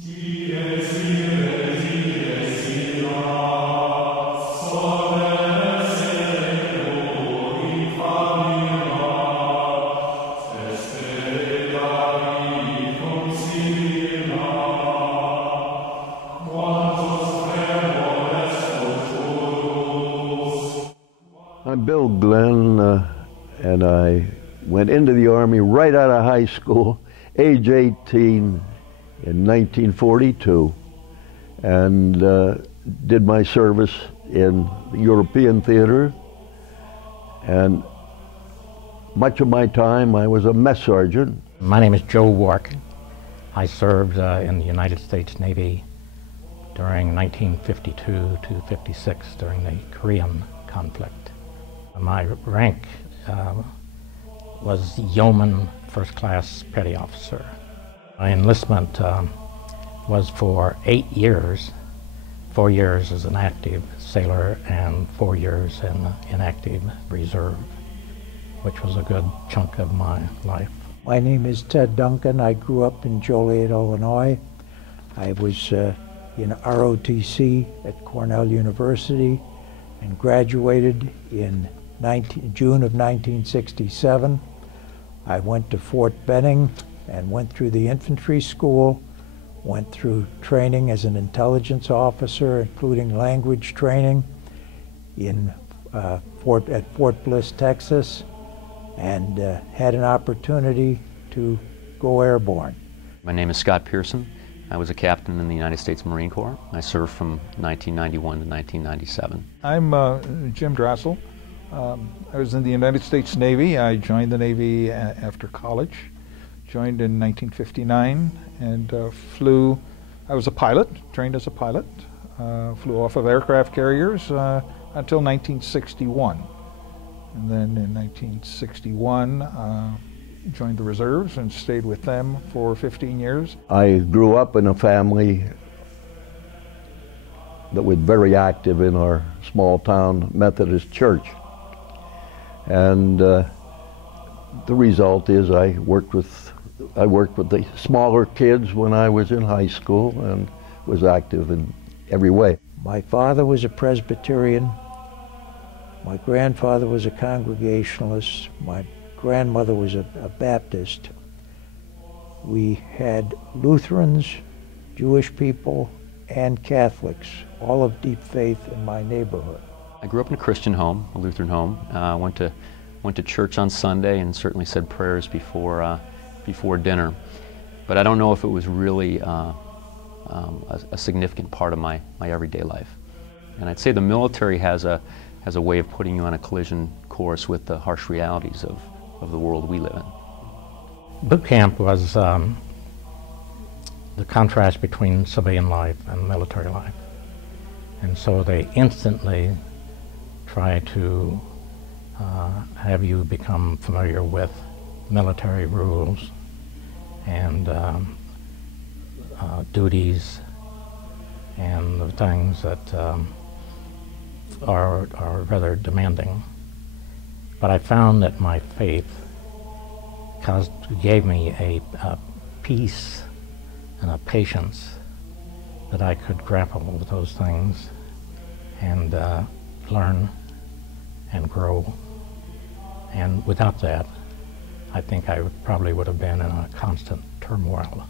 I'm Bill Glenn, and I went into the Army right out of high school, age 18, in 1942, and did my service in the European theater. And much of my time I was a mess sergeant. My name is Joe Wark. I served in the United States Navy during 1952 to 56 during the Korean conflict. My rank was yeoman first class petty officer. My enlistment was for 8 years, 4 years as an active sailor and 4 years in active reserve, which was a good chunk of my life. My name is Ted Duncan. I grew up in Joliet, Illinois. I was in ROTC at Cornell University and graduated in June of 1967. I went to Fort Benning and went through the infantry school, went through training as an intelligence officer, including language training at Fort Bliss, Texas, and had an opportunity to go airborne. My name is Scott Pearson. I was a captain in the United States Marine Corps. I served from 1991 to 1997. I'm Jim Drasal. I was in the United States Navy. I joined the Navy after college. Joined in 1959 and flew. I was a pilot, trained as a pilot. Flew off of aircraft carriers until 1961. And then in 1961, joined the reserves and stayed with them for 15 years. I grew up in a family that was very active in our small town Methodist church. And the result is I worked with the smaller kids when I was in high school and was active in every way. My father was a Presbyterian. My grandfather was a Congregationalist. My grandmother was a Baptist. We had Lutherans, Jewish people, and Catholics, all of deep faith in my neighborhood. I grew up in a Christian home, a Lutheran home. Went to church on Sunday and certainly said prayers before dinner. But I don't know if it was really a significant part of my everyday life. And I'd say the military has a way of putting you on a collision course with the harsh realities of the world we live in. Boot camp was the contrast between civilian life and military life. And so they instantly try to have you become familiar with military rules and duties and the things that are rather demanding. But I found that my faith gave me a peace and a patience that I could grapple with those things and learn and grow. And without that, I think I probably would have been in a constant turmoil.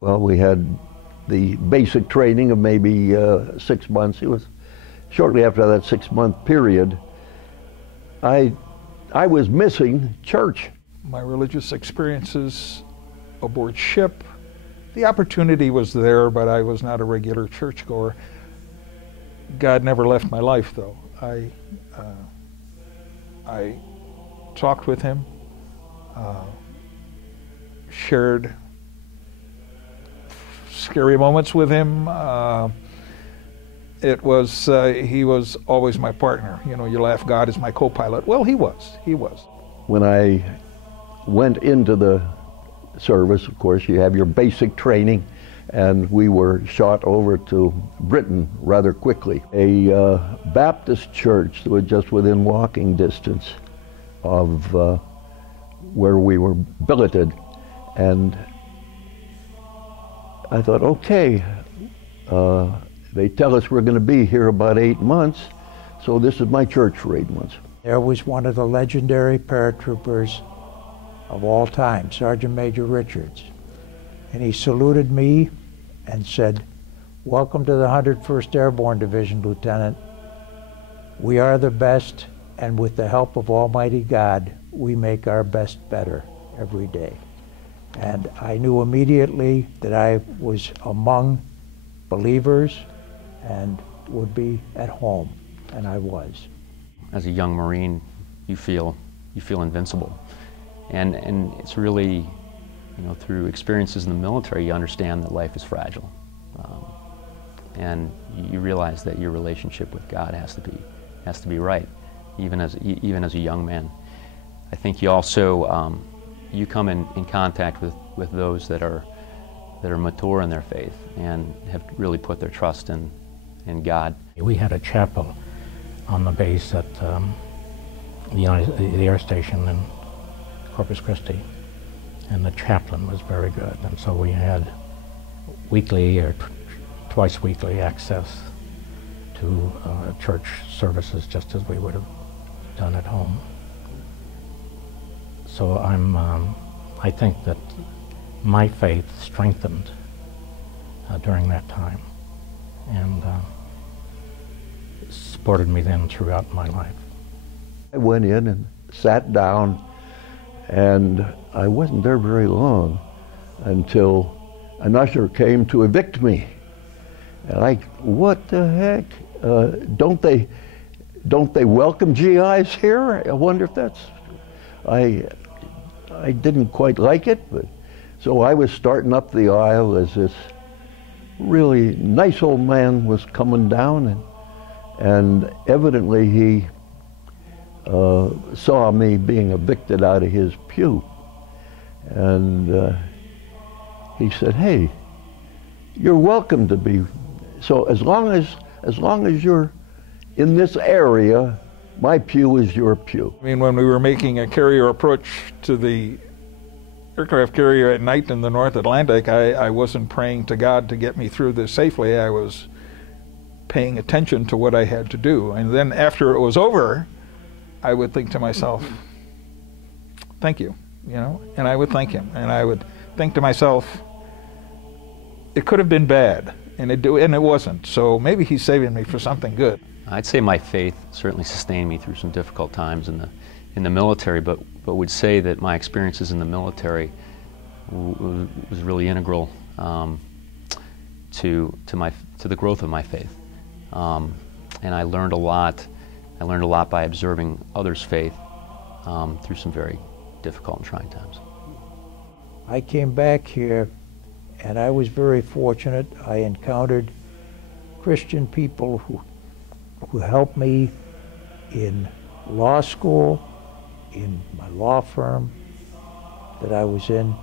Well, we had the basic training of maybe 6 months. It was shortly after that 6-month period, I was missing church. My religious experiences aboard ship, the opportunity was there, but I was not a regular churchgoer. God never left my life, though. I talked with him, shared scary moments with him. He was always my partner. You know, you laugh, God is my co-pilot. Well, he was. When I went into the service, of course, you have your basic training, and we were shot over to Britain rather quickly. A Baptist church that was just within walking distance of where we were billeted, and I thought, okay, they tell us we're going to be here about 8 months, so this is my church for 8 months. There was one of the legendary paratroopers of all time, Sergeant Major Richards, and he saluted me and said, "Welcome to the 101st Airborne Division, Lieutenant. We are the best, and with the help of Almighty God, we make our best better every day." And I knew immediately that I was among believers and would be at home, and I was. As a young Marine, you feel invincible, and it's really, through experiences in the military, you understand that life is fragile, and you realize that your relationship with God has to be right, even as a young man. I think you also you come in contact with those that are mature in their faith and have really put their trust in God. We had a chapel on the base at the air station in Corpus Christi, and the chaplain was very good, and so we had weekly or twice weekly access to church services, just as we would have done at home. So I think that my faith strengthened during that time, and supported me then throughout my life. I went in and sat down, and I wasn't there very long until an usher came to evict me. And what the heck? Don't they welcome GIs here? I wonder if that's, I didn't quite like it, but so I was starting up the aisle as this really nice old man was coming down, and evidently he saw me being evicted out of his pew, and he said, "Hey, you're welcome to be. So as long as you're in this area, my pew is your pew." I mean, when we were making a carrier approach to the aircraft carrier at night in the North Atlantic, I wasn't praying to God to get me through this safely. I was paying attention to what I had to do. And then after it was over, I would think to myself, thank you, and I would thank him. And I would think to myself, it could have been bad, and it wasn't. So maybe he's saving me for something good. I'd say my faith certainly sustained me through some difficult times in the military, but would say that my experiences in the military was really integral to the growth of my faith, and I learned a lot. I learned a lot by observing others' faith through some very difficult and trying times. I came back here, and I was very fortunate. I encountered Christian people who helped me in law school, in my law firm that I was in,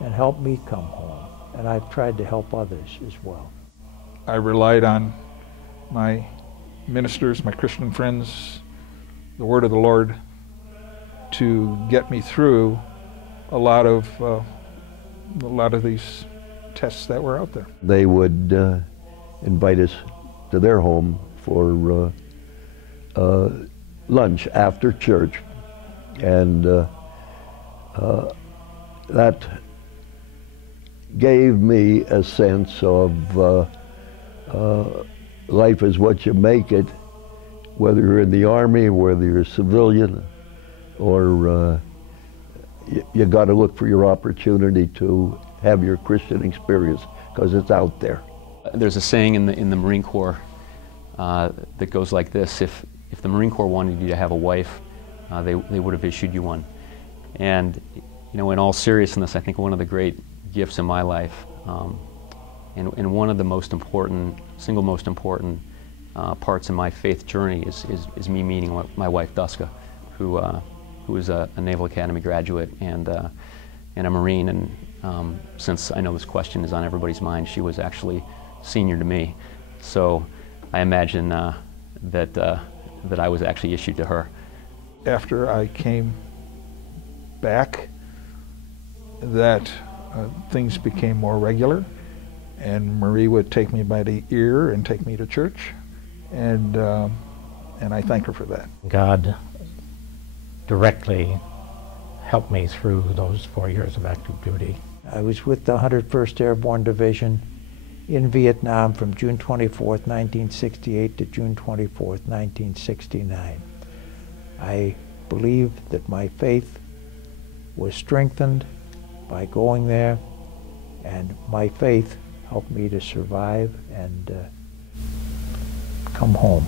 and helped me come home. And I've tried to help others as well. I relied on my ministers, my Christian friends, the word of the Lord to get me through a lot of these tests that were out there. They would invite us to their home for lunch after church, and that gave me a sense of life is what you make it, whether you're in the Army, whether you're a civilian, or you got to look for your opportunity to have your Christian experience, because it's out there. There's a saying in the Marine Corps that goes like this: if the Marine Corps wanted you to have a wife, they would have issued you one. And in all seriousness, I think one of the great gifts in my life, and one of the single most important parts in my faith journey is me meeting my wife Duska, who is a Naval Academy graduate and a Marine. And since I know this question is on everybody's mind, she was actually senior to me, so I imagine that I was actually issued to her. After I came back, that things became more regular, And Marie would take me by the ear and take me to church, and I thank her for that. God directly helped me through those 4 years of active duty. I was with the 101st Airborne Division in Vietnam from June 24th, 1968 to June 24th, 1969. I believe that my faith was strengthened by going there, and my faith helped me to survive and come home.